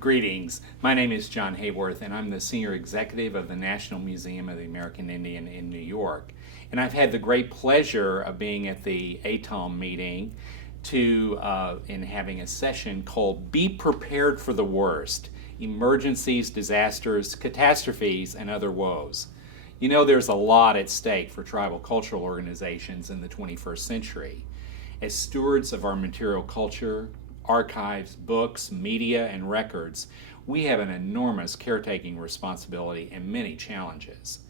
Greetings. My name is John Haworth, and I'm the Senior Executive of the National Museum of the American Indian in New York. And I've had the great pleasure of being at the ATALM meeting in having a session called Be Prepared for the Worst: Emergencies, Disasters, Catastrophes, and Other Woes. You know, there's a lot at stake for tribal cultural organizations in the 21st century. As stewards of our material culture, archives, books, media, and records, we have an enormous caretaking responsibility and many challenges.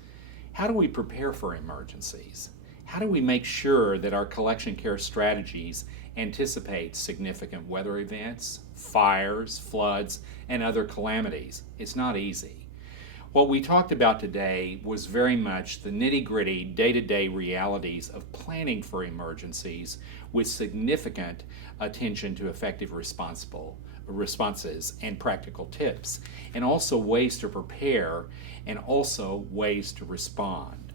How do we prepare for emergencies? How do we make sure that our collection care strategies anticipate significant weather events, fires, floods, and other calamities? It's not easy. What we talked about today was very much the nitty-gritty, day-to-day realities of planning for emergencies with significant attention to effective responses and practical tips, and also ways to prepare and also ways to respond.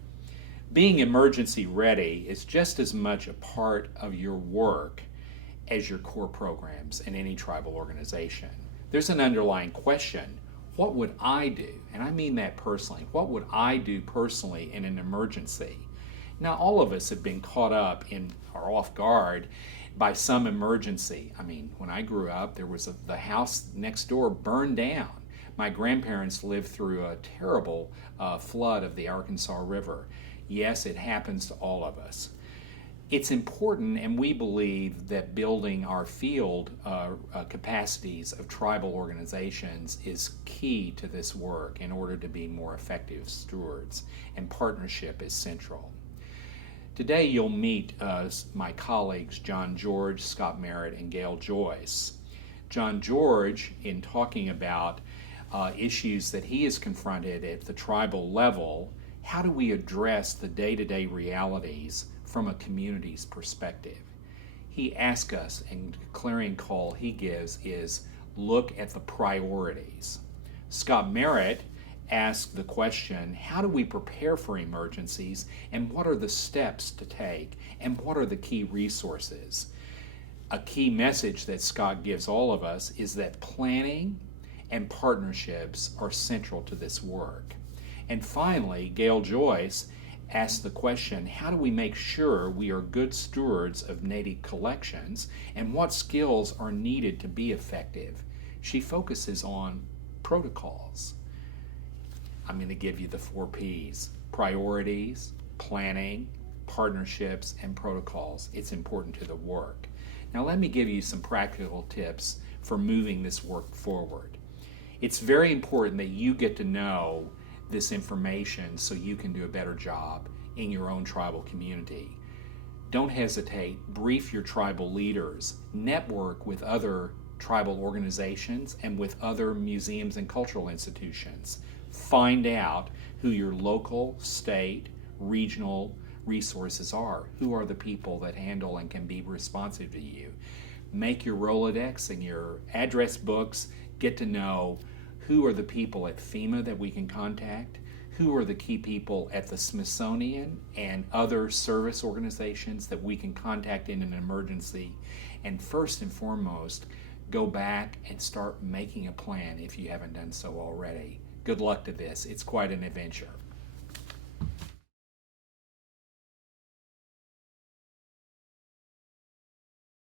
Being emergency ready is just as much a part of your work as your core programs in any tribal organization. There's an underlying question: what would I do? And I mean that personally. What would I do personally in an emergency? Now, all of us have been caught up in or off guard by some emergency. I mean, when I grew up, the house next door burned down. My grandparents lived through a terrible flood of the Arkansas River. Yes, it happens to all of us. It's important, and we believe that building our field capacities of tribal organizations is key to this work in order to be more effective stewards, and partnership is central. Today you'll meet my colleagues John George, Scott Merritt, and Gail Joice. John George, in talking about issues that he has confronted at the tribal level, how do we address the day-to-day realities from a community's perspective? He asks us, and the clarion call he gives is, look at the priorities. Scott Merritt asks the question, how do we prepare for emergencies, and what are the steps to take, and what are the key resources? A key message that Scott gives all of us is that planning and partnerships are central to this work. And finally, Gail Joice asks the question, how do we make sure we are good stewards of native collections, and what skills are needed to be effective? She focuses on protocols. I'm going to give you the 4 P's: priorities, planning, partnerships, and protocols. It's important to the work. Now let me give you some practical tips for moving this work forward. It's very important that you get to know this information so you can do a better job in your own tribal community. Don't hesitate. Brief your tribal leaders. Network with other tribal organizations and with other museums and cultural institutions. Find out who your local, state, regional resources are. Who are the people that handle and can be responsive to you? Make your Rolodex and your address books. Get to know who are the people at FEMA that we can contact, who are the key people at the Smithsonian and other service organizations that we can contact in an emergency. And first and foremost, go back and start making a plan if you haven't done so already. Good luck to this. It's quite an adventure.